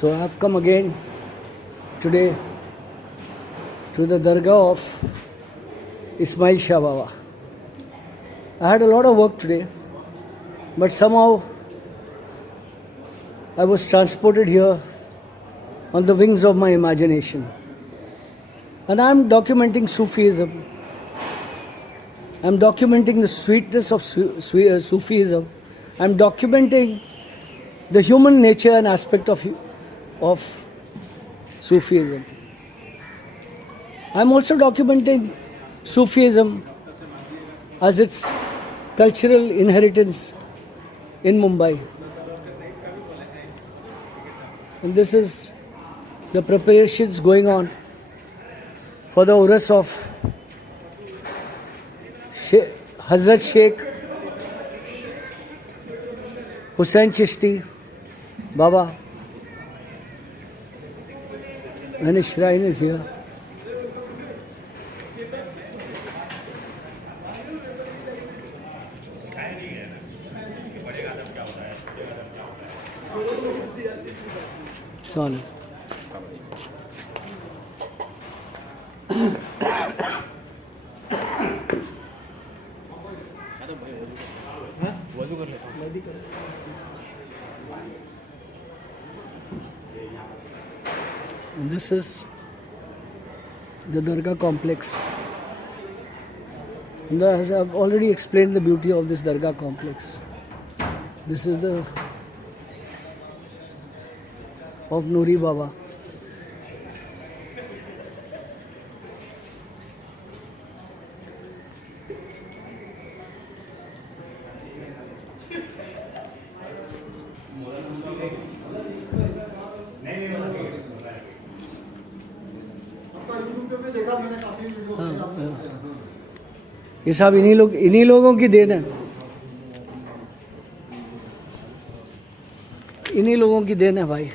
So I have come again today to the Dargah of Ismail Shah Baba. I had a lot of work today, but somehow I was transported here on the wings of my imagination. And I am documenting Sufism. I am documenting the sweetness of Sufism. I am documenting the human nature and aspect of Sufism. I am also documenting Sufism as its cultural inheritance in Mumbai. And this is the preparations going on for the Urus of Hazrat Sheikh Hussain Chishti Baba, and his shrine is here. Solid. And this is the Dargah complex. And as I've already explained the beauty of this Dargah complex. This is the of Nuri Baba. ये सब इन्हीं लोगों की then है, इन्हीं लोगों की then है भाई.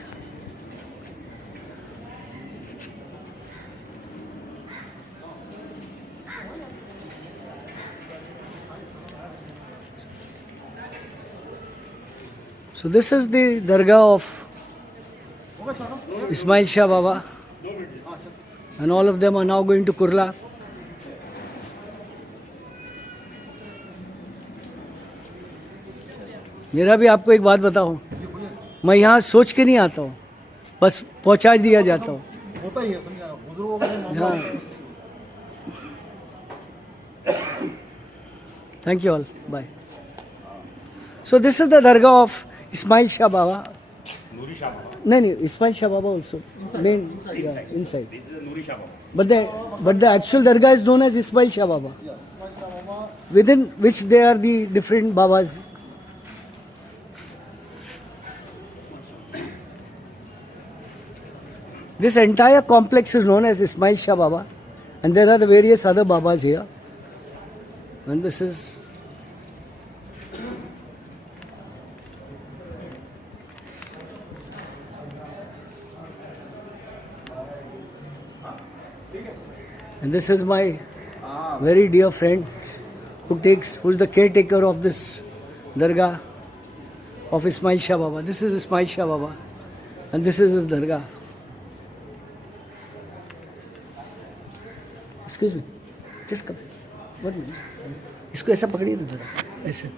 So this is the Dargah of Ismail Shah Baba, and all of them are now going to Kurla. मेरा भी आपको एक बात बताऊं, मैं यहाँ सोच के नहीं आता हूँ, बस पहुँचा दिया जाता हूँ. Thank you all. Bye. So this is the Dargah of Ismail Shah Baba. Nuri Shah Baba. No, Ismail Shah Baba also. Main, inside. This is the Nuri Shah Baba. But the actual Dargah is known as Ismail Shah Baba, within which there are the different Babas. This entire complex is known as Ismail Shah Baba, and there are the various other Babas here. And this is my very dear friend who's the caretaker of this Dargah of Ismail Shah Baba. This is Ismail Shah Baba, and this is his Dargah. Excuse me, just come. 1 minute. इसको ऐसा पकड़िए ना जरा, ऐसे.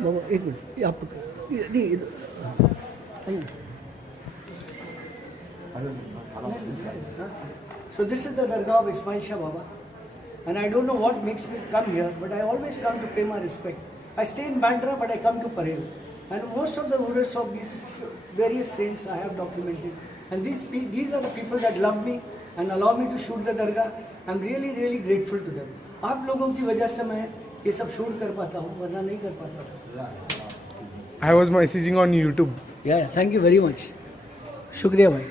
बाबा 1 minute, आप नहीं इधर. So this is the Dargah of Ismail Shah Baba, and I don't know what makes me come here, but I always come to pay my respect. I stay in Bandra, but I come to Parel, and most of the Urus of these various saints I have documented, and these are the people that love me and allow me to shoot the Dargah. I'm really, really grateful to them. आप लोगों की वजह से मैं ये सब shoot कर पाता हूँ, वरना नहीं कर पाता. I was messaging on YouTube. Yeah, thank you very much. शुक्रिया भाई.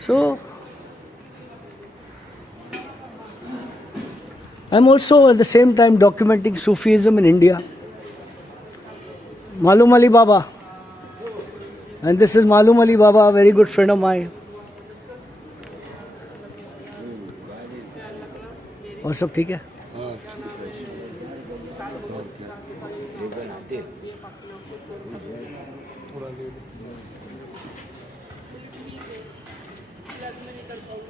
So I'm also at the same time documenting Sufism in India. Malum Ali Baba, and this is Malum Ali Baba, a very good friend of mine. और सब ठीक है?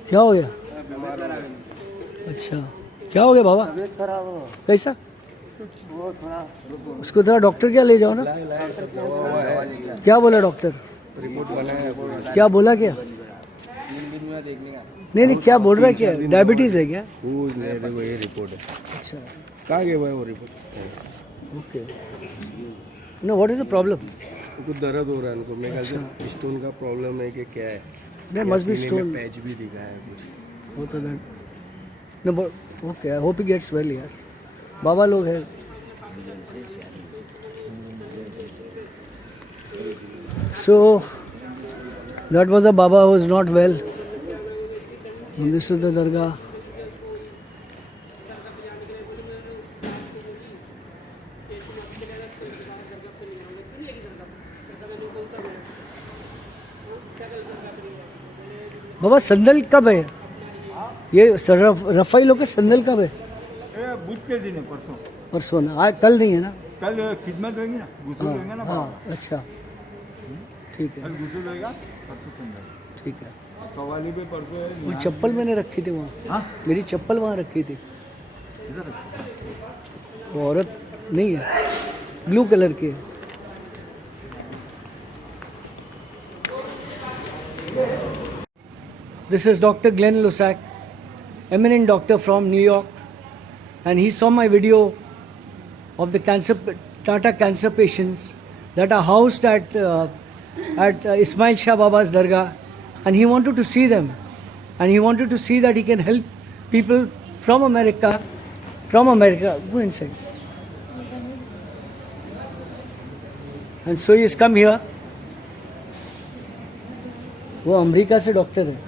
क्या हो गया? अच्छा, क्या हो गया बाबा? कैसा? उसको थोड़ा डॉक्टर क्या ले जाओ ना। क्या बोला डॉक्टर? क्या बोला क्या? नहीं, क्या बोल रहा है? क्या डायबिटीज है क्या? देखो ये रिपोर्ट है। अच्छा, कहाँ गया भाई वो report? Okay. No, what is the problem? उनको दर्द हो रहा है उनको, मेरे ख्याल से स्टोन का प्रॉब्लम है कि क्या है। देयर मस्ट बी सीने में स्टोन। पैच भी दिखा है कुछ। हो तो that. No, okay, I hope he gets well यार। बाबा लोग हैं। So that was a Baba who was not well. And this is the Dargah. बाबा संदल कब है? ये रफाई लोग के संदल कब है? बुध के दिन है, परसों। परसों ना, आज कल नहीं है ना? कल खिदमत होगी ना, गुसल होगा ना, हाँ, अच्छा, ठीक कल है, गुसल होगा, परसों संडे। ठीक है। कवाली पे परसों है। वो चप्पल मैंने रखी थी वहाँ। हाँ? मेरी चप्पल वहाँ रखी थी। इधर रखो। वो औरत नहीं है, ब्लू कलर की है। This is Dr. Glenn Lusack, eminent doctor from New York, and he saw my video of the Tata cancer patients that are housed at Ismail Shah Baba's Dargah, and he wanted to see them, and he wanted to see that he can help people from America. Go inside. And so he has come here. वो America से doctor है।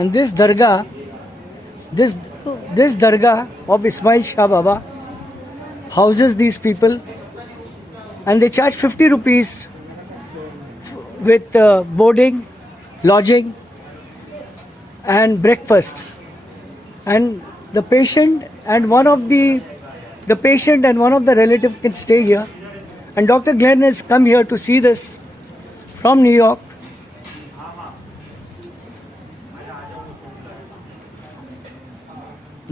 And this dargah, this dargah of Ismail Shah Baba houses these people, and they charge 50 rupees with boarding, lodging, and breakfast. And the patient and one of the relative can stay here. And Dr. Glenn has come here to see this from New York.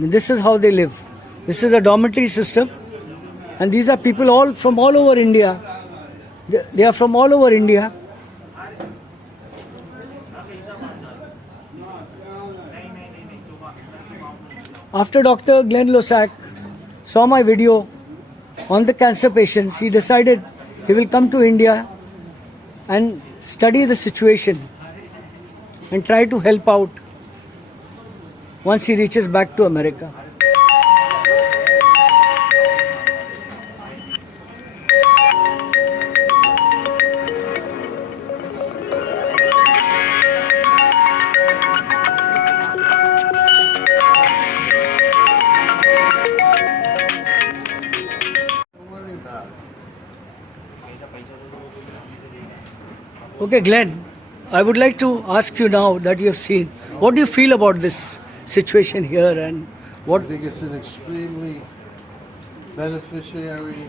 And this is how they live. This is a dormitory system, and these are people all from all over India. They are from all over India. After Dr. Glenn Lusack saw my video on the cancer patients, he decided he will come to India and study the situation and try to help out once he reaches back to America. Okay, Glenn, I would like to ask you now that you have seen, what do you feel about this situation here, and I what? think it's an extremely beneficiary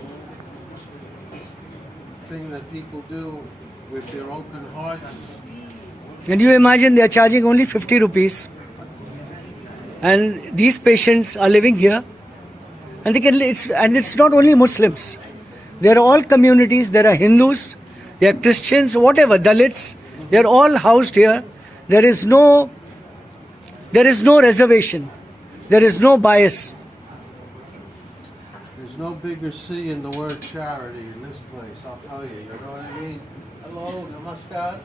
thing that people do with their open hearts. And you imagine they are charging only 50 rupees, and these patients are living here, and it's not only Muslims. There are all communities. There are Hindus, there are Christians, whatever, Dalits. They are all housed here. There is no reservation. There is no bias. There's no bigger C in the word charity in this place, I'll tell you. You know what I mean? Hello, namaskar.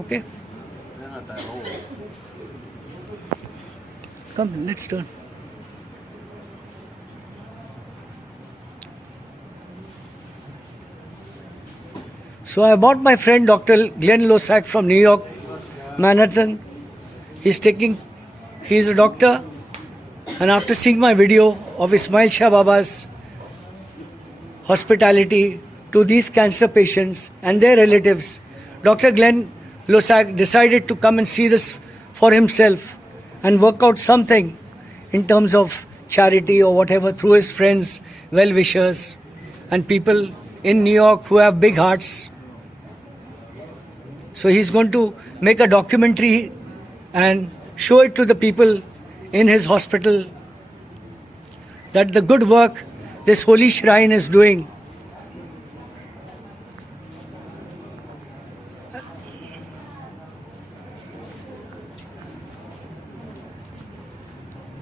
Okay, They're not that old. come, let's turn. So I bought my friend Dr. Glenn Lusack from New York, Manhattan. He's a doctor, and after seeing my video of Ismail Shah Baba's hospitality to these cancer patients and their relatives, Dr. Glenn Losak decided to come and see this for himself and work out something in terms of charity or whatever through his friends, well-wishers, and people in New York who have big hearts. So he's going to make a documentary and show it to the people in his hospital that the good work this holy shrine is doing.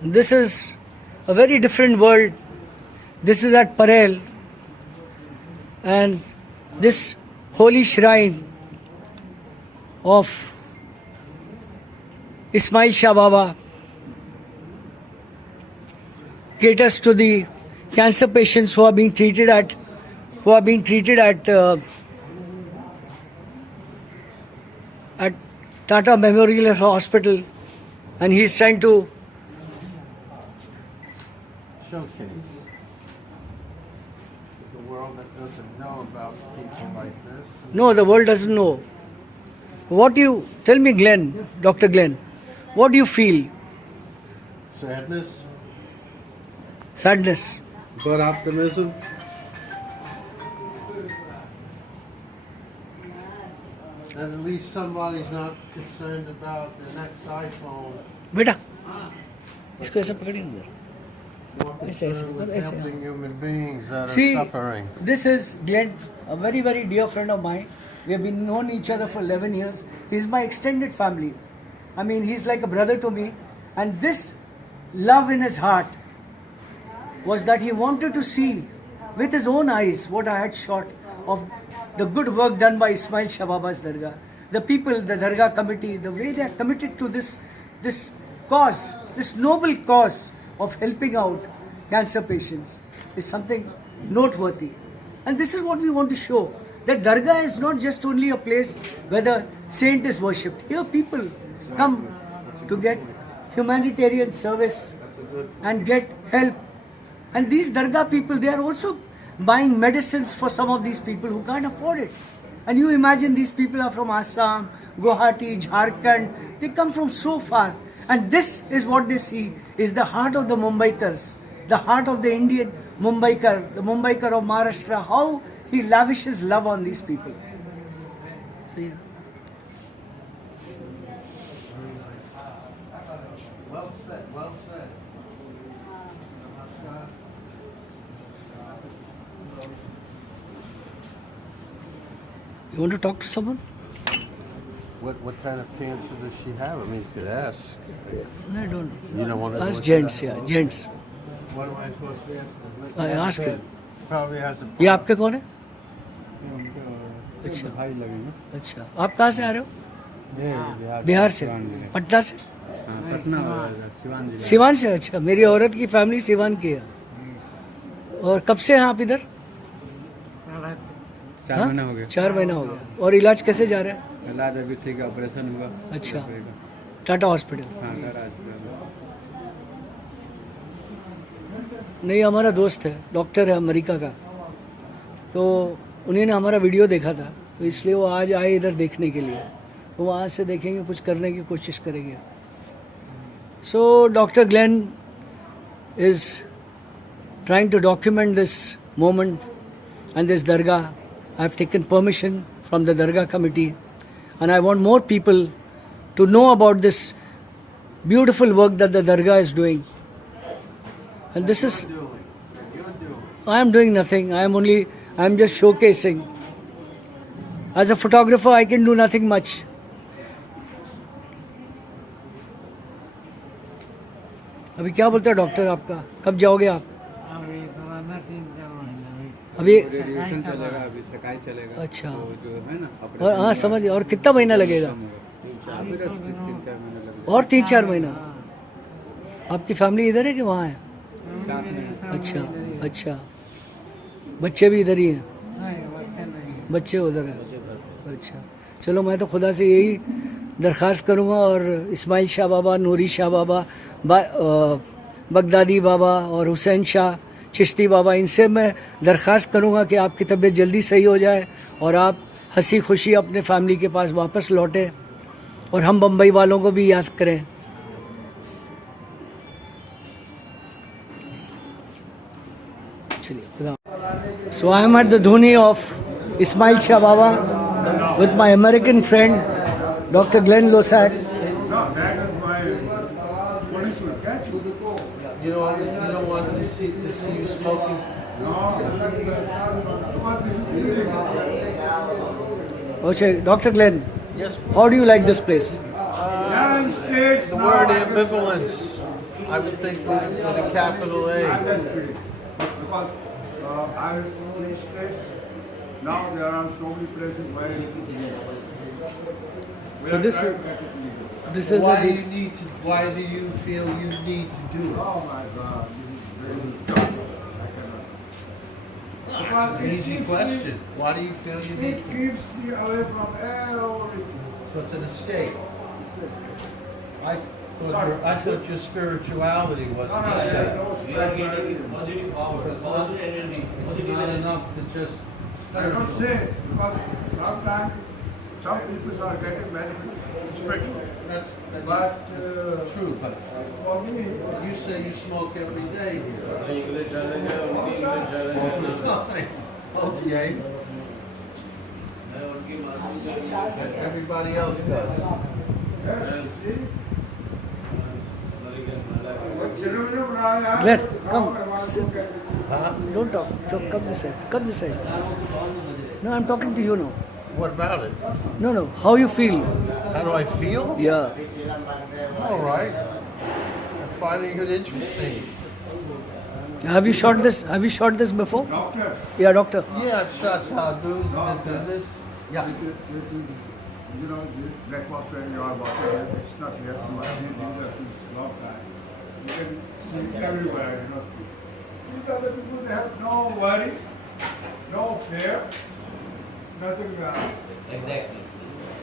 This is a very different world. This is at Parel, and this holy shrine of Ismail Shah Baba caters to the cancer patients who are being treated at Tata Memorial Hospital, and he is trying to Showcase the world that doesn't know about people like this. no, the world doesn't know. What do you tell me, Glenn, Dr. Glenn? What do you feel? Sadness, Sadness. but optimism. And at least somebody's not concerned about the next iPhone. बेटा इसको ऐसा पकड़िए इधर. More Yes, yes, concerned with yes, helping human beings that are See, suffering. this is Glenn, a very, very dear friend of mine. We have been known each other for 11 years. He's my extended family. I mean, he's like a brother to me. And this love in his heart was that he wanted to see with his own eyes what I had shot of the good work done by Ismail Shah Baba's Dargah. The people, the Dargah committee, the way they are committed to this cause, this noble cause of helping out cancer patients is something noteworthy. And this is what we want to show, that Dargah is not just only a place where the saint is worshipped. Here people come to get humanitarian service and get help. And these Dargah people, they are also buying medicines for some of these people who can't afford it. And you imagine these people are from Assam, Guwahati, Jharkhand. They come from so far. And this is what they see, is the heart of the Mumbaikars, the heart of the Indian Mumbaikar, the Mumbaikar of Maharashtra, how he lavishes love on these people. So, yeah. Well said, well said. You want to talk to someone? What kind of cancer does she have? I mean, you could ask. No, I don't know. You don't want to know Ask what gents, she yeah, gents. What am I supposed to ask them? I ask him. Probably has a... ये आपके कौन है? अच्छा भाई लगेंगे अच्छा, आप कहाँ से आ रहे हो? बिहार से, पटना से, पटना सिवान जिला सिवान से. अच्छा, मेरी औरत की फैमिली सिवान की है. और कब से हैं आप इधर? 4 महीना हो गया 4 महीना हो गया. और इलाज कैसे जा रहा है? इलाज अभी ठीक है ऑपरेशन हुआ अच्छा, टाटा हॉस्पिटल. हाँ टाटा हॉस्पिटल नहीं, हमारा दोस्त है, डॉक्टर है अमेरिका का, तो उन्होंने हमारा वीडियो देखा था, तो इसलिए वो आज आए इधर देखने के लिए. वो वहाँ से देखेंगे, कुछ करने की कोशिश करेंगे. So doctor Glenn is trying to document this moment and this dargah. I have taken permission from the Dargah committee, and I want more people to know about this beautiful work that the Dargah is doing. And this is, I am doing nothing. I am just showcasing. As a photographer, I can do nothing much. अभी क्या बोलते हैं doctor आपका? कब जाओगे आप? अभी radiation चलेगा अभी सकाई चलेगा अच्छा. तो जो है ना और हाँ समझ. और कितना महीना लगेगा? 3-4 महीने लगेगा और 3-4 महीना. आपकी फैमिली इधर है कि वहाँ है? साथ में अच्छा अच्छा. बच्चे भी इधर ही हैं? बच्चे उधर हैं. अच्छा, चलो मैं तो खुदा से यही दरख्वास्त करूँगा, और इस्माइल शाह बाबा, नूरी शाह बाबा, बगदादी बाबा और हुसैन शाह चिश्ती बाबा, इनसे मैं दरख्वास्त करूँगा कि आपकी तबीयत जल्दी सही हो जाए और आप हंसी खुशी अपने फैमिली के पास वापस लौटे और हम बम्बई वालों को भी याद करें। चलिए, so I am at the Dhuni of Ismail Shah Baba with my American friend Dr. Glenn Losack. You don't want to see you smoking? Okay, Dr. Glenn, Yes. how do you like this place? The word ambivalence, I would think with a capital A. Because I was so many states, now there are so many places where So this is Why do the you need to? Why do you feel you need to do it? oh my God, this is very tough. I cannot. That's an easy question. Why do you feel you need It to? keeps me away from everything. So it's an escape. I thought your spirituality was an escape. It's not enough to just I don't say it because sometimes some people are getting benefit spiritually. That's But true, but for me, you say you smoke every day here. Okay. But everybody else does. Glenn, come. Sit. Huh? Don't talk. Come this side. Come this side. No, I'm talking to you now. What about it? No. How you feel? How do I feel? Yeah. All right. I'm finding it interesting. Have you shot this? Have you shot this before? doctor, Yeah, doctor. Yeah, I've shot sadhus that do this. Yeah. you know, breakfast when you are walking, it's not here. You are in the long time. You can see everywhere, you know. These are the people, they have no worry, no fear, nothing. Exactly.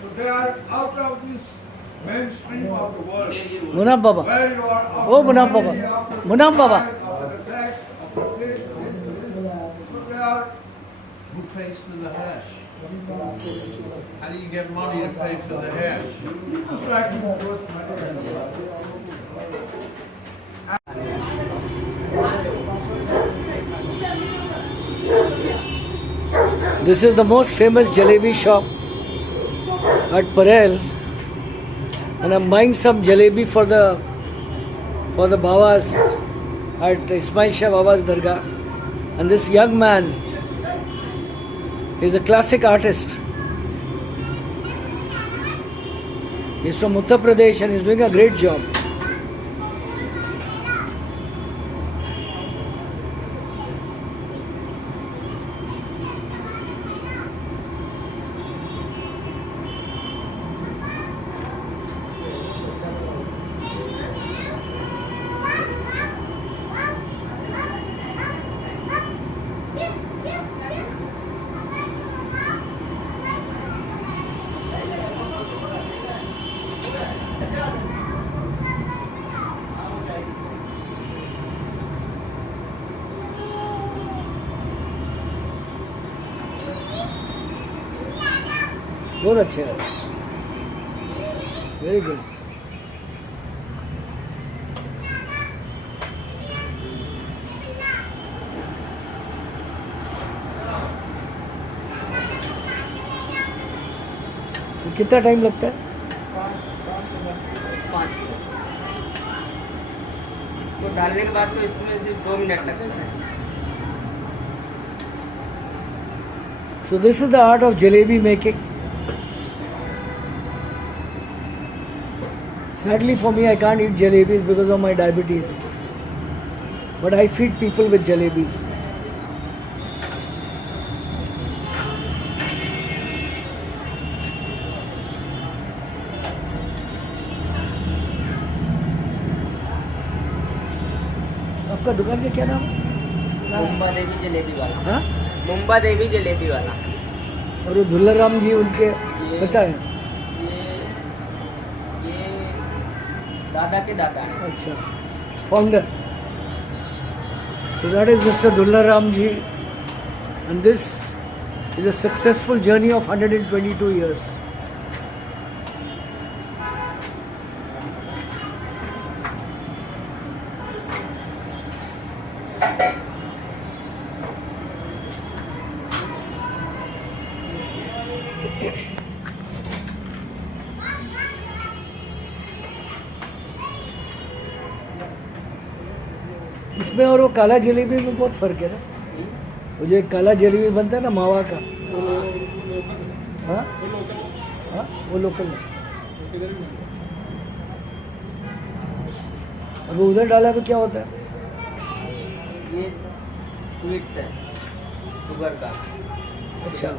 So they are out of this mainstream of the world. Munaf Baba. Where you are out Oh, of Munaf money, Baba. out of Munaf Baba. crime, out of the sex, out of this. So they are Who pays for the hash? How do you get money to pay for the hash? just like those money. This is the most famous jalebi shop at Parel, and I'm buying some jalebi for the Babas at Ismail Shah Baba's Dargah. And this young man is a classic artist. He's from Uttar Pradesh and he's doing a great job. बहुत अच्छे है, very good. कितना time लगता है? इसको डालने के बाद तो इसमें सिर्फ 2 मिनट लगते हैं। So this is the art of jalebi making. Sadly for me, I can't eat jalebis because of my diabetes. But I feed people with jalebis. आपका दुकान का क्या नाम है? मुंबा देवी जलेबी वाला। हाँ? मुंबा देवी जलेबी वाला। और वो दुल्लाराम जी उनके बताएं। ये दादा के दादा है। अच्छा, founder. So that is Mr. Dullaram ji, and this It's a successful journey of 122 years. इसमें और वो काला जलेबी में बहुत फर्क है ना। वो जो एक काला जलेबी बनता है ना मावा का, हाँ हाँ वो लोकल है। अब उधर डाला तो क्या होता है? ये स्वीट्स है शुगर का। अच्छा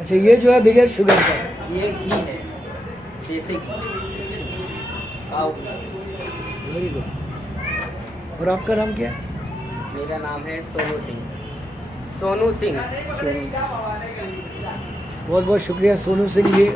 अच्छा, ये जो है बगैर शुगर का है। ये घी है, देसी घी, काऊ घी। Very good. और आपका नाम क्या है? मेरा नाम है सोनू सिंह। सोनू सिंह। बहुत बहुत शुक्रिया सोनू सिंह जी।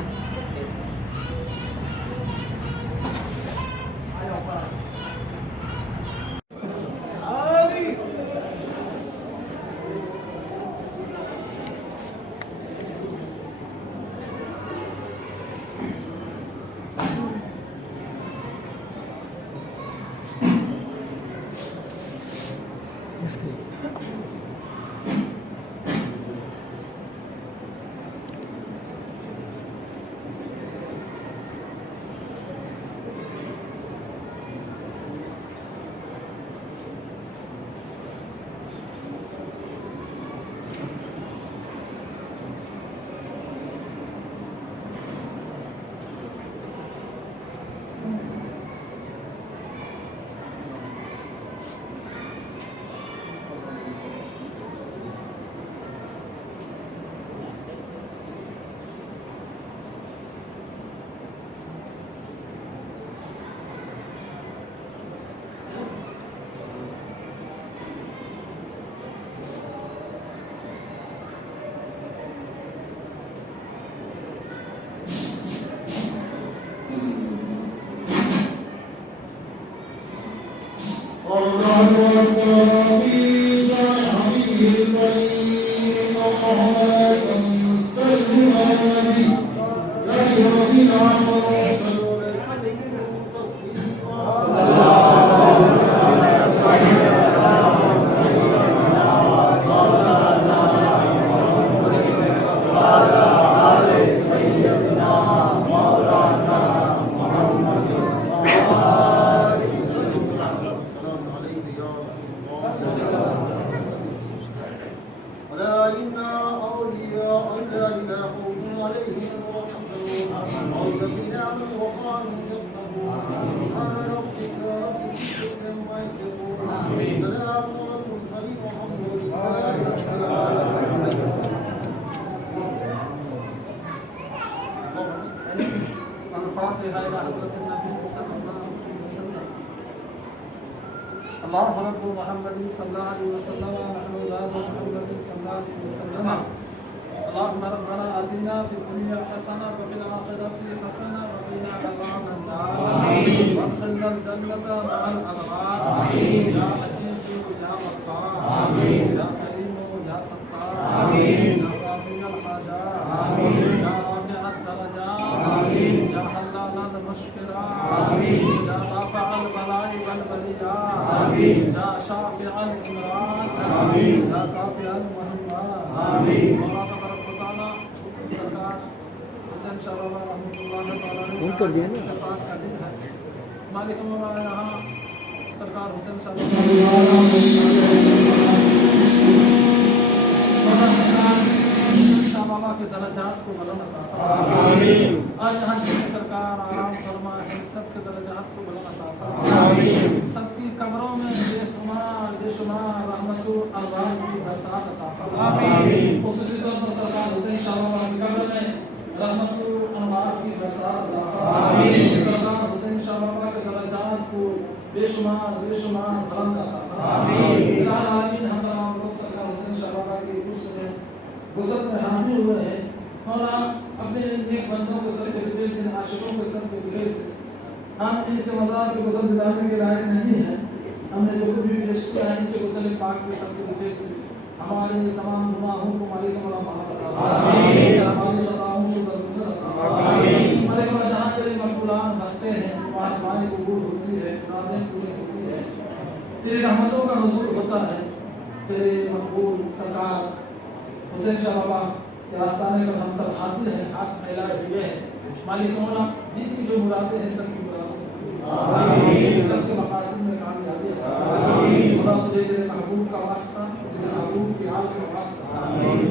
कर दिया ना मालिक यहाँ सरकार हुसैन शाह बाबा के दर्जात को बुलंद फरमाए। आज यहाँ की सरकार आराम फरमाए, सबके दर्जात को बुलंद फरमाए। सबकी कब्रों में बेशुमार रहमतों अल्लाह की बरसात अता फरमाए। खुसूसी तौर पर सरकार हुसैन शाह बाबा की कब्र में रहमतों अल्लाह की बरसात अता फरमाए। सरकार हुसैन शाह बाबा के दर्जात को बेशुमार बुलंद अता फरमाए। आमीन। हम तमाम लोग सरकार हुसैन शाह बाबा की गुस्ल में हाजिर हुए हैं और आप अपने नेक बंदों के सर के गुजरे से, आशिकों के सर के गुजरे से हम इनके मज़ार पे गुस्ल दिलाने के लायक नहीं है। हमने जो कुछ भी पेश किया है इनके गुस्ल पाक के सर के गुजरे से हमारे तमाम गुनाहों को मालिक मौला माफ फरमा। हमारे खताओं को दरगुजर फरमा। मालिक मौला जहाँ तेरे मकबूलान बसते हैं, वहाँ दुआएं कबूल होती है, मुरादें पूरी होती है, तेरी रहमतों का नुज़ूल होता है। तेरे मकबूल सरकार हुसैन शाह बाबा के आस्थाने पर हम सब हाजिर हैं, हाथ फैलाए हुए हैं। मालिक मौला जिनकी जो मुरादें हैं सबकी मुरादें सबके मकासद में कामयाबी मौला तुझे तेरे महबूब का वास्ता, तेरे महबूब की आल का वास्ता,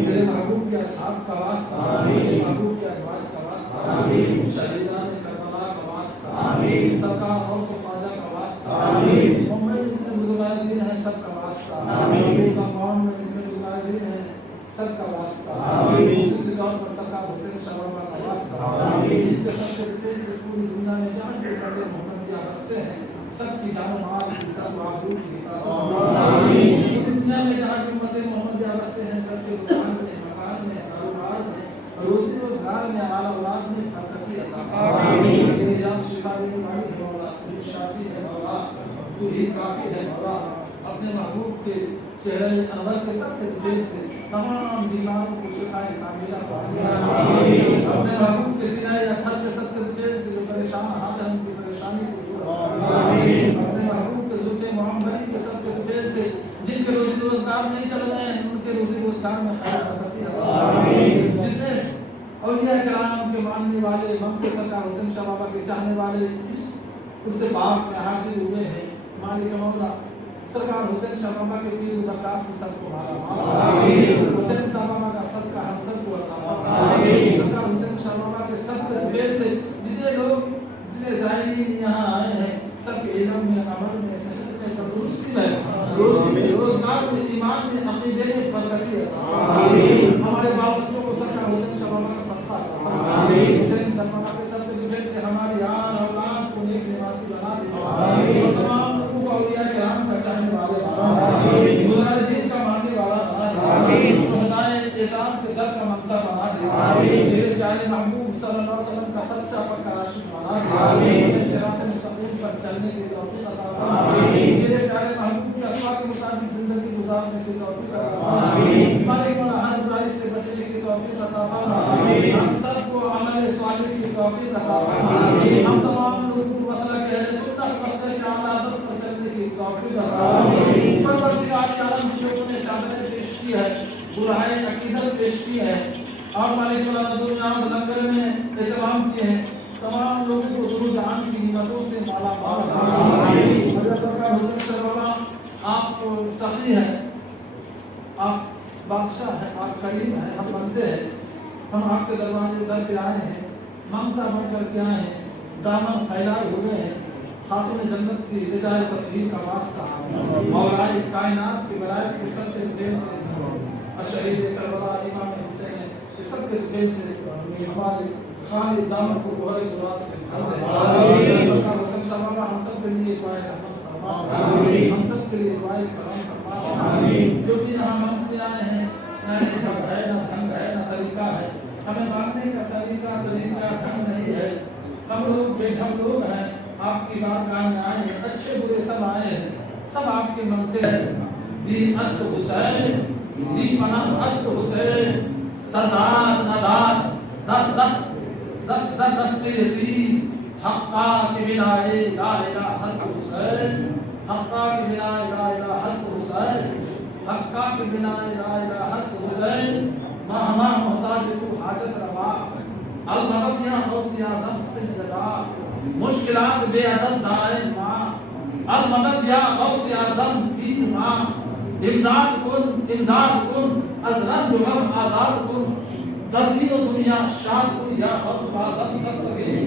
तेरे महबूब के असहाब का वास्ता, तेरे महबूब के अजवाज का वास्ता, शहीदान करबला का वास्ता, सरकार और ख्वाजा का वास्ता, मुंबई में जितने बुजुर्गान दिन हैं सबका वास्ता, कौन में जितने बुजुर्गान दिन हैं सबका वास्ता, उसके तौर पर सरकार हुसैन शाह बाबा का वास्ता, इनके सबसे पेश से पूरी दुनिया में जहाँ भी मोहम्मदिया बसते हैं सबकी जानो माल की सब आबरू की पूरी दुनिया में जहाँ भी मोहम्मदिया बसते हैं सबके दुकान में, मकान में, कारोबार में, रोजी रोजगार में, आला औलाद में बरकत अता फरमा। तेरी जान शिफा देने वाली है मौला, तू शाफी है मौला, तू ही काफी है मौला। अपने महबूब के चेहरे अनवर के सबके तेज से तमाम बीमारों को शिफाए कामिला फरमा। अपने महबूब के सीने अथर के सबके तेज से जो परेशान हाल है उनकी परेशानी को दूर फरमा। अपने महबूब के जुल्फ़े मोहम्मदी के सबके तेज से जिनके रोजी रोजगार नहीं चल रहे हैं उनके रोजी रोजगार में खैर बरकत अता फरमा। जितने औलिया किराम के मानने वाले ममते सरकार हुसैन शाह बाबा के चाहने वाले इस उससे बाप में हाजिर हुए हैं, मालिक मौला सरकार हुसैन शाह बाबा के फीज़ बरकत से सबको माला माल हुसैन शाह बाबा का सबका हम सबको अता फरमा। सरकार हुसैन शाह बाबा के सबके फेल से जितने लोग जितने ज़ायरीन यहाँ आए हैं सबके इल्म में, अमल में, सेहत में, तंदुरुस्ती में, रोज़ी में, रोजगार में, ईमान में, अक़ीदे में बरकत अता फरमा। हमारे बाल बच्चों को सरकार हुसैन शाह बाबा का सदका अता फरमा। हुसैन शाह बाबा के सबके फेल से हमारी आन औलाद को नेक निवासी बना दे। तमाम लोगों को औलिया किराम का चाहने वाले गुलाल दीन का मानने वाला शुहदाए इज़ाम के दर का मंता बना दे। तेरे प्यारे महबूब सल्लल्लाहु अलैहि वसल्लम का सच्चा पक्का आशिक बना दे। सिरात मुस्तकीम पर चलने की तौफीक अता फरमा। तेरे प्यारे महबूब के अस्वा के मुताबिक जिंदगी गुजारने की तौफीक अता फरमा। मालिक मौला हर बुराई से बचने की तौफीक अता फरमा। हम सबको अमल सालिह की तौफीक अता फरमा। हम तमाम लोगों को मसला के अहले सुन्नत मसले के आदत पर चलने की तौफीक अता फरमा। परवरदिगार आलम की लोगों ने चादरें पेश की है, बुराई अकीदत पेश की है और मालिक मौला दुनिया में लंगर में एहतराम किए हैं, तमाम लोगों को दुरूद आन की निमतों से माला माल हज़रत सरकार हुसैन शाह बाबा आप सखी हैं, आप बादशाह हैं, आप करीम हैं, हम बनते हैं, हम आपके दरवाजे दर पे आए हैं, ममता बन करके आए हैं, दामन फैलाए हुए हैं, खातून जन्नत की रिजाए तस्वीर का वास्ता मौलाए कायनात की वलायत के सबके फेल से और शहीद करबला इमाम हुसैन के सबके फेल से हमारे खाली दामन को गहरे गुलाब से भर दे। सरकार हुसैन शाह बाबा हम सब के लिए दुआएं रहमत फरमा, हम सब के लिए दुआएं करम फरमा। जो भी यहाँ मंगते आए हैं ना ढंग है, ना ढंग है, ना तरीका है, हमें मांगने का सलीका तरीका ढंग नहीं है, हम लोग बेढंग लोग हैं, आपकी बारगाह में आए हैं, अच्छे बुरे सब आए हैं, सब आपके मंगते हैं। जी अस्त हुसैन, जी पनाह अस्त हुसैन, सरदार नादार दस दस दस दस दस्ते यसीन, हक्का के बिनाए ला इलाहा हस्त हुसैन, हक्का के बिनाए ला इलाहा हस्त हुसैन, हक्का के बिनाए ला इलाहा हस्त हुसैन, महमा मोहताज तू हाजत रवा, अल मदद या गौस या ज़म सज्जदा, मुश्किलात बेअदब दाइम माँ, अल मदद या गौस या ज़म फीद माँ, इमदाद कुन अज़रत गम आज़ाद कुन, दर्दीनो दुनिया शाद कुन या गौस आज़म दस्तगीर,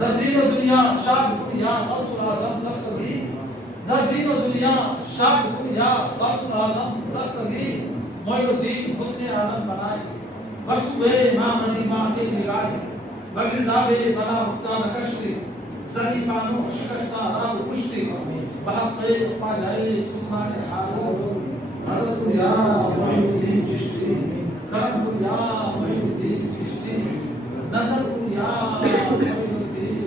दर्दीनो दुनिया शाद कुन या गौस आज़म दस्तगीर, दर्दीनो दुनिया शाद कुन या गौस आज़म दस्तगीर, मोइनुद्दीन हुस्ने आलम बनाए, वसुबे मामनी माँ के निगाह, बगदाबे बना उस्ताद कश्ती, सरीफानो शिकस्ता रात कुश्ती, बहक़े फ़ाजाए उस्मान हारून, हज़रत या मोइनुद्दीन चिश्ती, करम या मोइनुद्दीन चिश्ती, नज़र या मोइनुद्दीन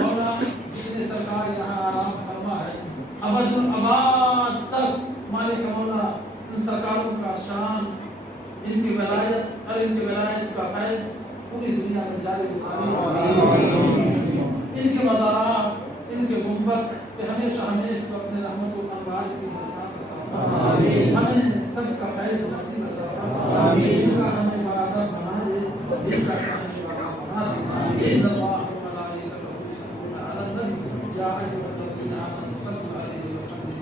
मौला जिसने सरकार यहाँ आराम फरमा है, अबद आबाद तक मालिक मौला इन सरकारों का शान, इनकी विलायत और इनकी विलायत का फैज़ पूरी दुनिया में जारी सारी, इनके मज़ारात, इनके गुंबद पे हमेशा हमेशा अपने रहमतों का अनवार की बरसात अता फरमा, हमें सबका फैज़ नसीब अता फरमा, इनका हमें बराबर बना दे, इनका हमें बराबर बना दे। इन्नल्लाह व मलाइकतहु युसल्लूना अलन नबी या अय्युहल्लज़ीना आमनू सल्लु अलैहि व सल्लिमू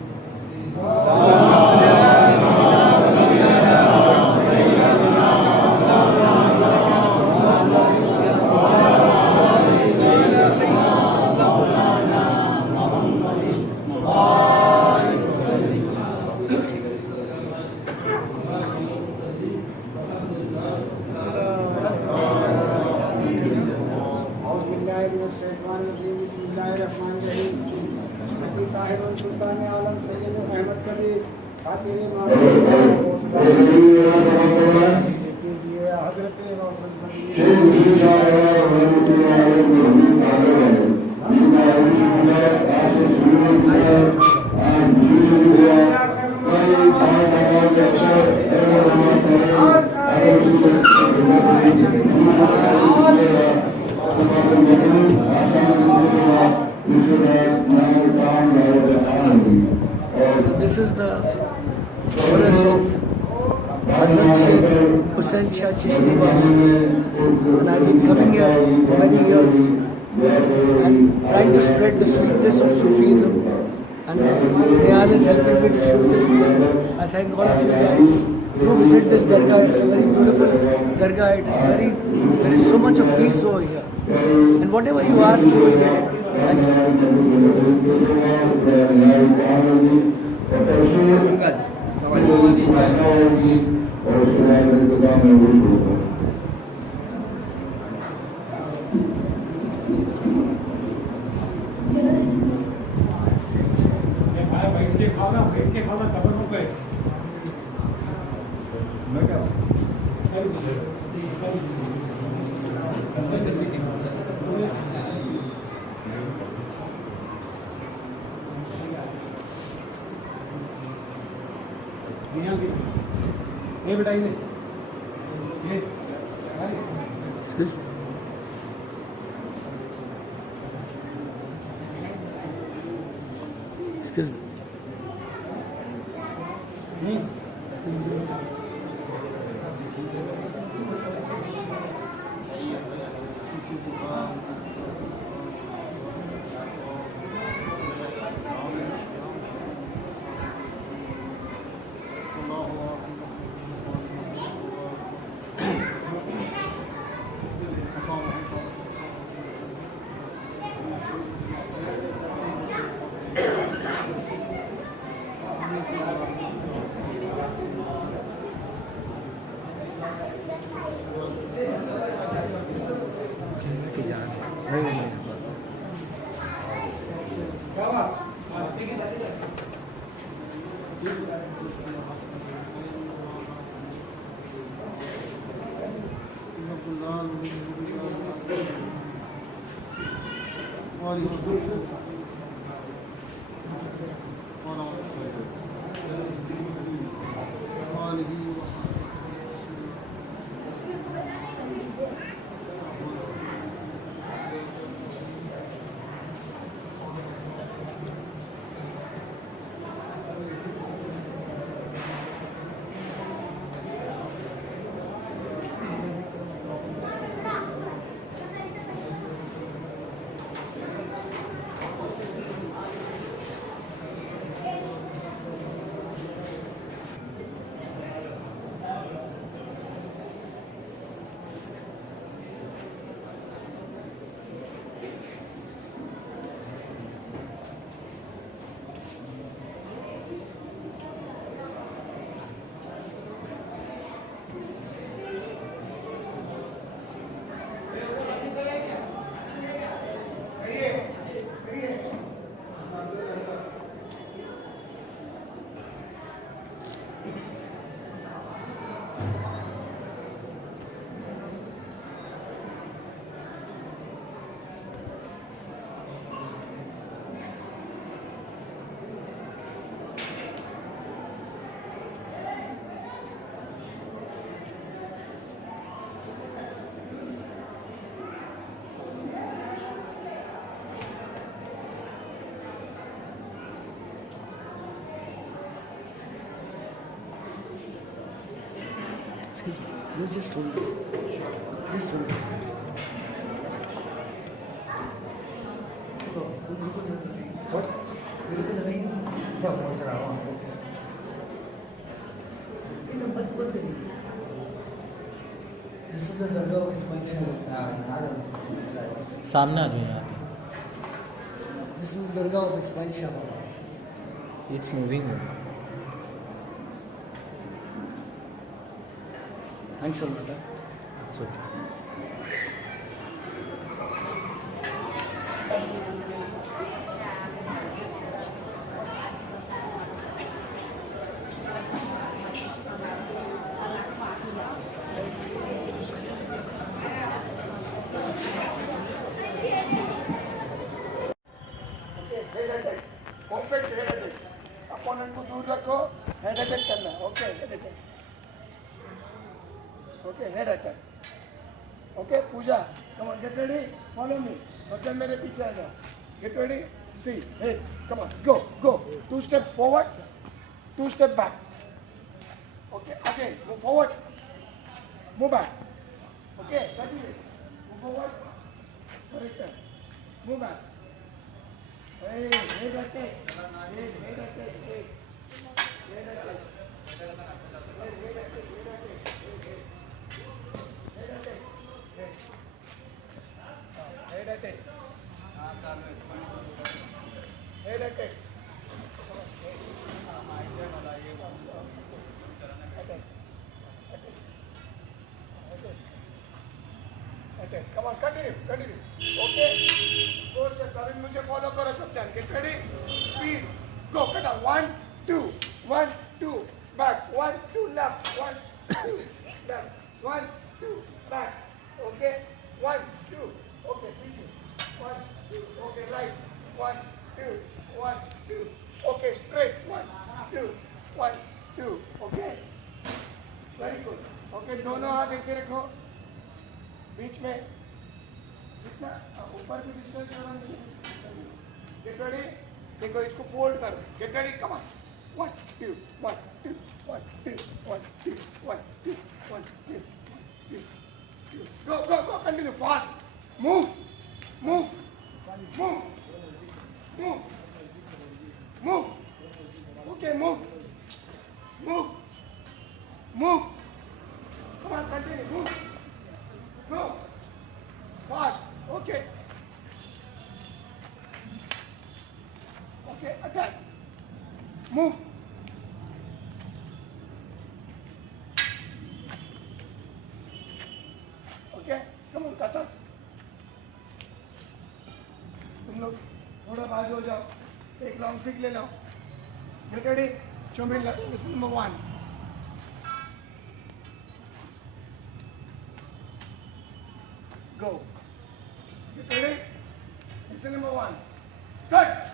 This is the chorus of Hazrat Sheikh Hussain Shah Chishti Baba, and I've been coming here for many years and trying to spread the sweetness of Sufism, and Nihal is helping me to show this video. I thank all of you guys who visit this dargah. It's a very beautiful dargah. There is so much of peace over here, and whatever you ask, you will get it. Thank you. बैठ के खाना cover में गए मैं क्या ये बेटा ये Excuse me. Excuse me. Just hold this. Just hold it. This is the Dargah of Ismail Shah. सामने आ जाओ यहाँ This is the Dargah of Ismail Shah. पे it's moving Thanks a lot. It's okay perfect head attack opponent को दूर रखो head attack करना okay head attack okay head attack okay Puja come on get ready follow me Sajjan मेरे पीछे आ जाओ get ready see head come on go go 2 steps forward 2 step back okay again move forward move back okay continue move forward correct move back Hey, head attack. Head attack. Head attack. Head attack. Head attack. Attack. Come on, continue. Okay. अभी मुझे follow करो सब जान get ready speed go cut 1 2 1 2 back 1 2 left 1 2 left 1 2 back okay 1 2 okay पीछे 1 2 okay right 1 2 1 2 okay straight 1 2 1 2 okay very good okay दोनों हाथ ऐसे रखो बीच में जितना ऊपर की डिस्टेंस गेट रेडी देखो इसको फोल्ड करो get ready come on 1 2 1 2 1 2 1 2 1 2 1 2 go go go continue fast move move move move move okay move move move come on continue move go fast okay okay attack move okay come on katas तुम लोग थोड़ा बाजू हो जाओ एक long kick ले लो get ready show me lesson number 1 go get ready lesson number 1 start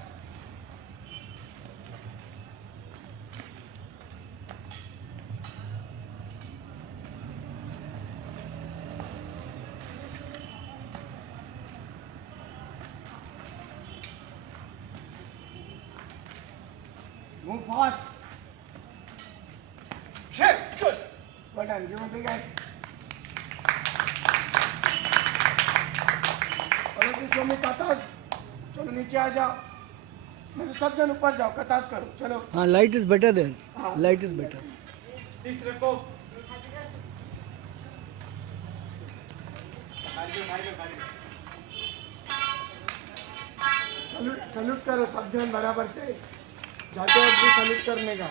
move fast shit good well done give a big hand show में कतास चलो नीचे आ जाओ मेरे सब जन ऊपर जाओ कतास करो चलो हाँ light is better there light is better ठीक रखो सल्यूट करो सब जन बराबर से जाते वक्त भी सल्यूट करने का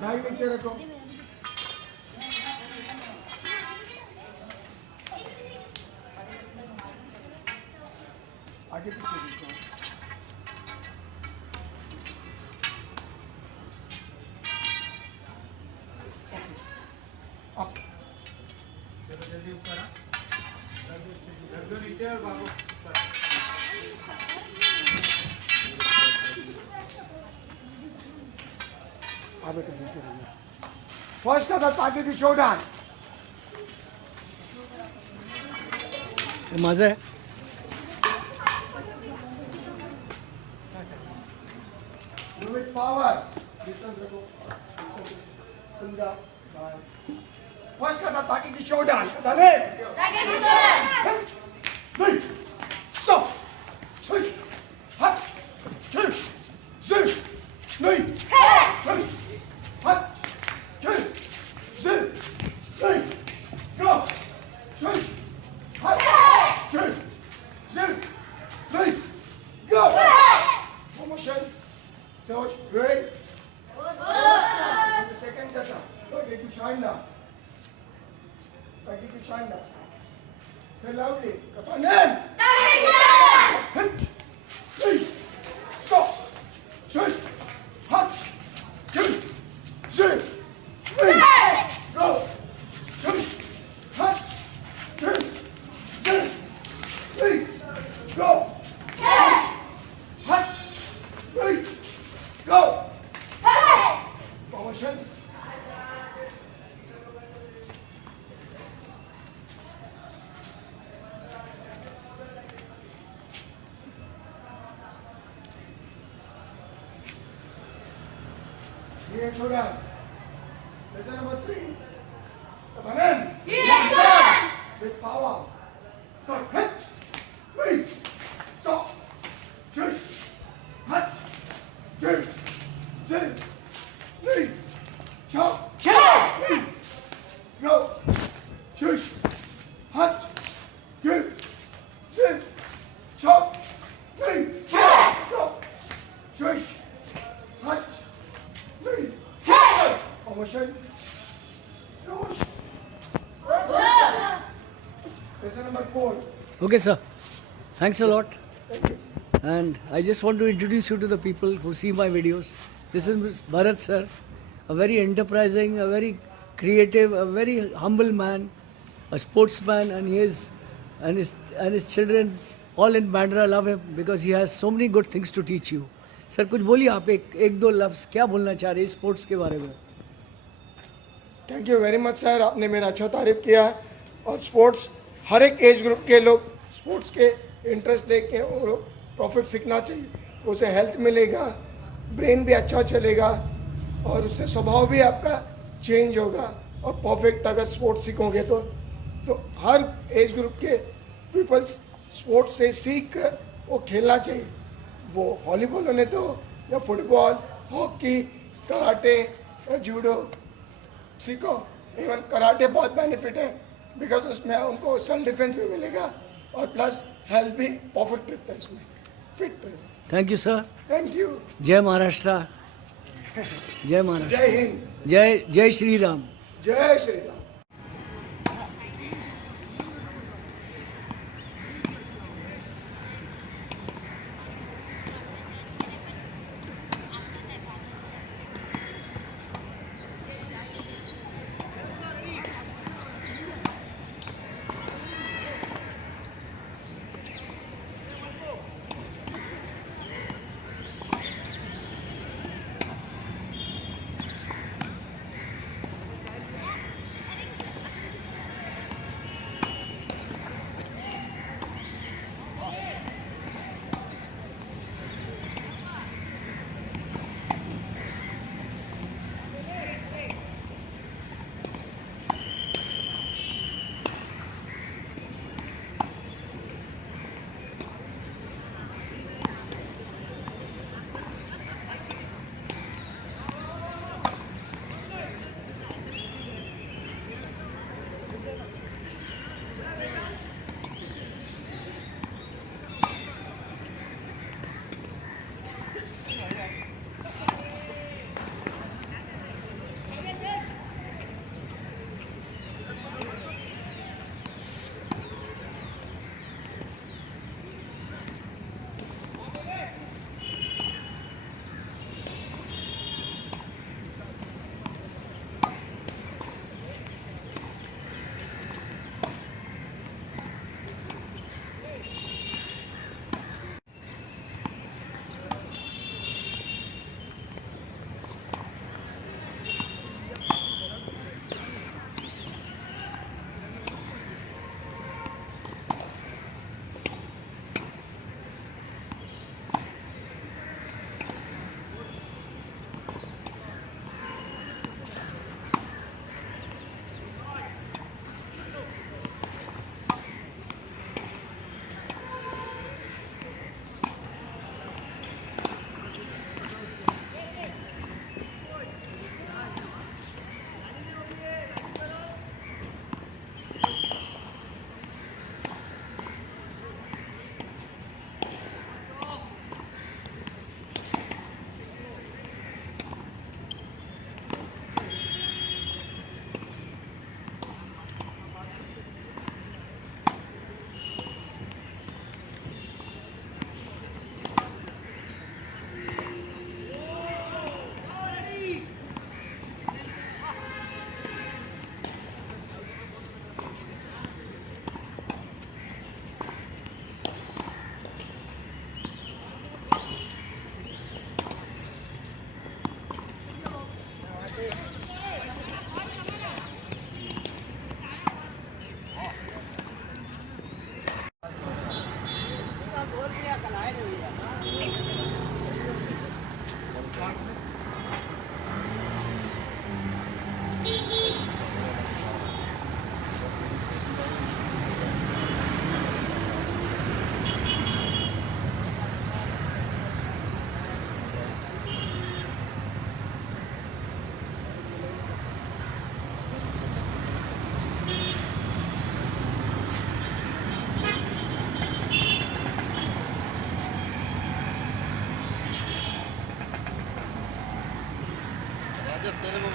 ढाई नीचे रखो आगे पीछे देखो अप चलो जल्दी ऊपर आ नीचे और भागो फर्स्ट का था आगे की शोडान मजा है power. First kata Takiki Shodan. Kata ne? Takiki Shodan. Nui. So. Swish. Hat. Two. Zoo. Nui. Swish. Hat. Two. Zoo. Nui. Go. Swish. Hat. Two. Zoo. Nui. Go. Promotion. So, great. The second kata. Okay, to shine now. Takiki shine now. Say loudly. Kata name. Hit. Three. Stop. Shush. Hot. Two. Zero. Three. Go. Shush. Hot. Two. Zero. Three. Go. Shush. Hot. Three. Go. Promotion. Here, Shodan. Lesson number 3. Kapanan. Yes, sir. With power. Go. Hit. Three. Stop. Shush. Hut. Two. Two. Three. Chop. Three. Go. Shush. Hut. Two. Two. Chop. Three. Go. Shush. Hut. Three. Promotion. Finish. Lesson number 4. Okay, sir. Thanks a lot. And I just want to introduce you to the people who see my videos. This is Mr. Bharat sir, a very enterprising, a very creative, a very humble man, a sportsman, and his children all in Bandra love him because he has so many good things to teach you. Sir कुछ बोलिए आप एक दो लफ्ज़ क्या बोलना चाह रहे हैं स्पोर्ट्स के बारे में? Thank you very much sir, आपने मेरा अच्छा तारीफ किया है। और स्पोर्ट्स हर एक एज ग्रुप के लोग स्पोर्ट्स के इंटरेस्ट लेके वो लोग प्रॉफिट सीखना चाहिए। उसे हेल्थ मिलेगा, ब्रेन भी अच्छा चलेगा और उससे स्वभाव भी आपका चेंज होगा। और परफेक्ट अगर स्पोर्ट्स सीखोगे तो हर एज ग्रुप के पीपल्स स्पोर्ट्स से सीख कर वो खेलना चाहिए। वो वॉलीबॉल होने दो या फुटबॉल, हॉकी, कराटे या जूडो सीखो। इवन कराटे बहुत बेनिफिट है बिकॉज उसमें उनको सेल्फ डिफेंस भी मिलेगा और प्लस हेल्थ भी परफेक्ट रहता है इसमें, फिट रहता थैंक यू सर। है। Thank you. जय महाराष्ट्र। जय महाराष्ट्र। जय हिंद। जय श्री राम। जय श्री राम।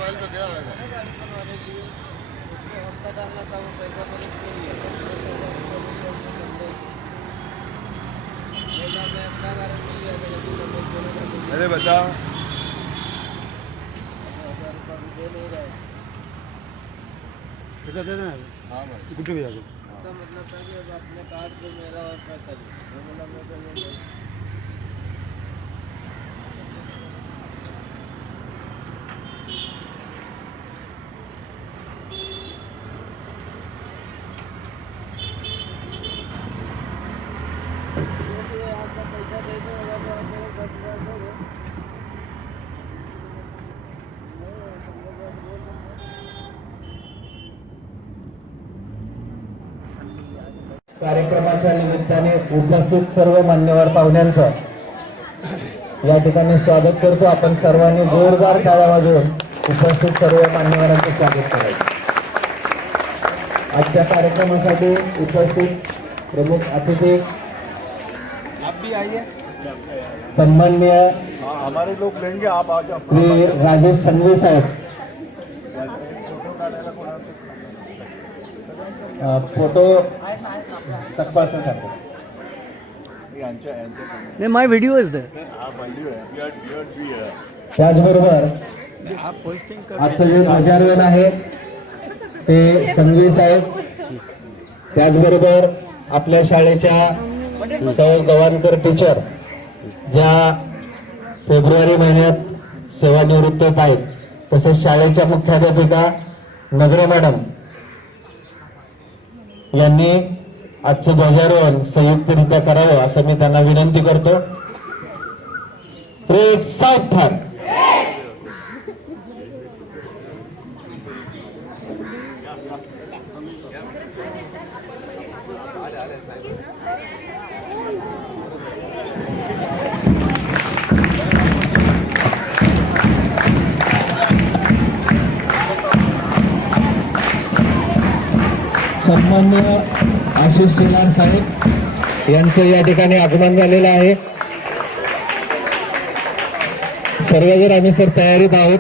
अरे बता दे देना। हाँ भाई कुछ भी जाओ। मतलब था कि अब अपने कार्ड पे मेरा और पैसा नहीं। कार्यक्रमाच्या निमित्ताने उपस्थित सर्व मान्यवर पाहुण्यांचं या ठिकाणी स्वागत करतो. आपण सर्वांनी जोरदार टाळ्या वाजवून उपस्थित सर्व मान्यवरांचे स्वागत करायचं. आजच्या कार्यक्रमासाठी उपस्थित प्रमुख अतिथी सन्माननीय हमारे लोग लेंगे, आप आ जाओ. श्री राजेश संघवी साहेब फोटो तपासून सांगतो. नहीं, माय वीडियो इज देयर. त्याचबरोबर आजचं जे ध्वजारोहण आहे ते संघवी साहेब, त्याचबरोबर आपल्या शाळेच्या सौ गवानकर टीचर ज्या फेब्रुवारी महिन्यात सेवानिवृत्त होत आहेत, तसेच शाळेच्या मुख्याध्यापिका नगरे मॅडम यांनी आजचं ध्वजारोहण संयुक्तरित्या करावं असं मी त्यांना विनंती करतो. प्रोत्साहन. सन्माननीय आशिष शेलार साहेब यांचं या ठिकाणी आगमन झालेलं आहे. सर्वजण आम्ही सर तयारीत आहोत.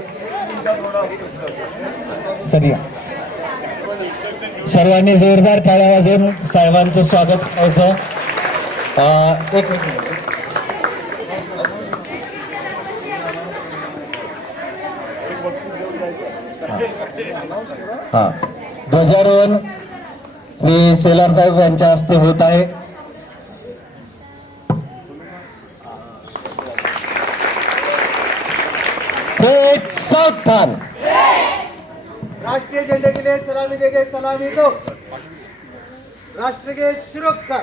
सर या. सर्वांनी जोरदार टाळ्या वाजवून साहेबांचं स्वागत करायचं. एक हा ध्वजारोहण श्री शेलार साहेब यांच्या हस्ते होत आहे. प्रोत्साहन. राष्ट्रीय झंडे के लिए सलामी देंगे. सलामी दो. राष्ट्र के सुरक्षा.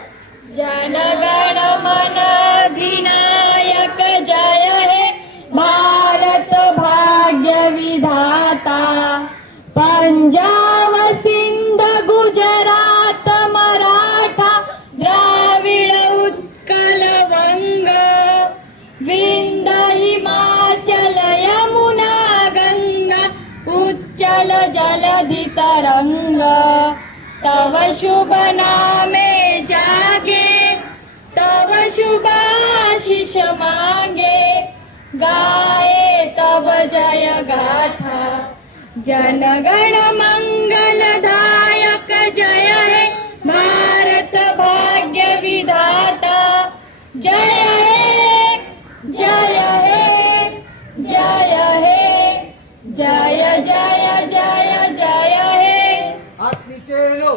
जनगण मन अधिनायक जय हे भारत भाग्य विधाता. पंजाब सिंध गुजरात मराठा द्राविड उत्कल वंग विंध्य हिमाचल यमुना गंगा उच्चल जलधि तरंग. तव शुभ नामे जागे तव शुभ आशीष मांगे. गाए तव जय गाथा जनगण मंगलदायक जय हे भारत भाग्य विधाता. जय हे जय हे जय हे जय जय जय जय हे. हाथ नीचे लो.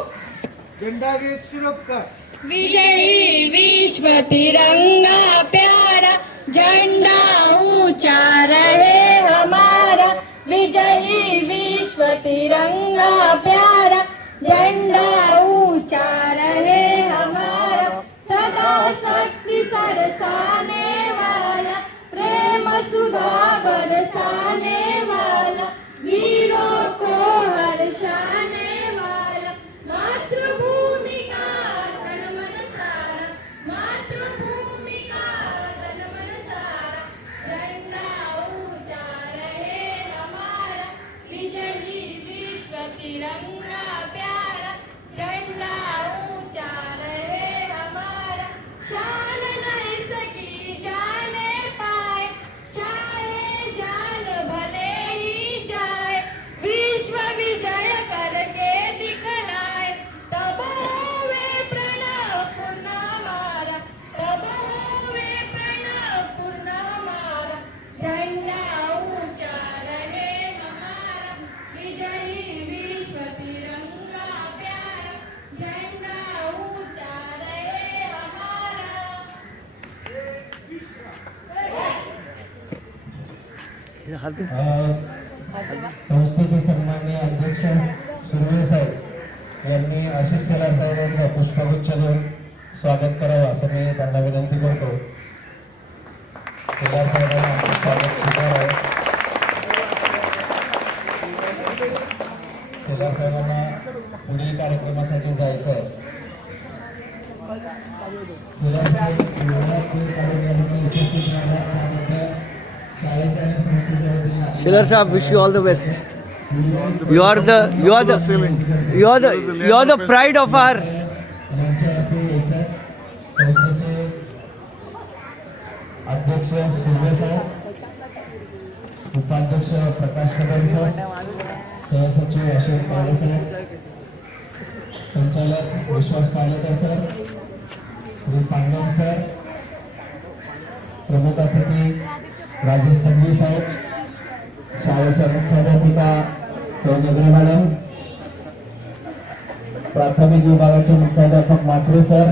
झंडा के सुरक्षा. विजयी विश्व तिरंगा प्यारा झंडा ऊंचा रहे हमारा. विजयी विश्व तिरंगा प्यारा झंडा ऊंचा रहे हमारा. सदा शक्ति सरसाने वाला प्रेम सुधा बरसाने वाला वीरों को हर्षाने वाला. मातृभूमि का तन मन सारा मातृभूमि का तन मन सारा. झंडा ऊंचा रहे हमारा. विजयी विश्व तिरंगा प्यारा झंडा ऊंचा रहे हमारा. शान नहीं सकी जाने पाए चाहे जान भले संस्थेचे सन्माननीय अध्यक्ष सुर्वे साहेब यांनी आशिष शेलार साहेबांचं पुष्पगुच्छ देऊन स्वागत करावं असं मी त्यांना विनंती करतो. शेलार साहेबांना आपलं स्वागत स्वीकारावं. शेलार साहेबांना पुढील कार्यक्रमासाठी जायचं आहे. शेलार साहेब उपस्थित झाला त्यामध्ये शाळेच्या आणि संस्थेच्या वतीने Shilar Saab, wish you all the best. You are the pride of our. अध्यक्ष सुर्वे साहेब, उपाध्यक्ष प्रकाश कदम साहेब, सहसचिव अशोक पाडे साहेब, संचालक विश्वास कालेकर सर, श्री पांगम सर, प्रमुख अतिथी राजेश संघवी साहेब, शाळेच्या मुख्याध्यापिका सौनगरी मॅडम, प्राथमिक विभागाचे मुख्याध्यापक मात्रे सर,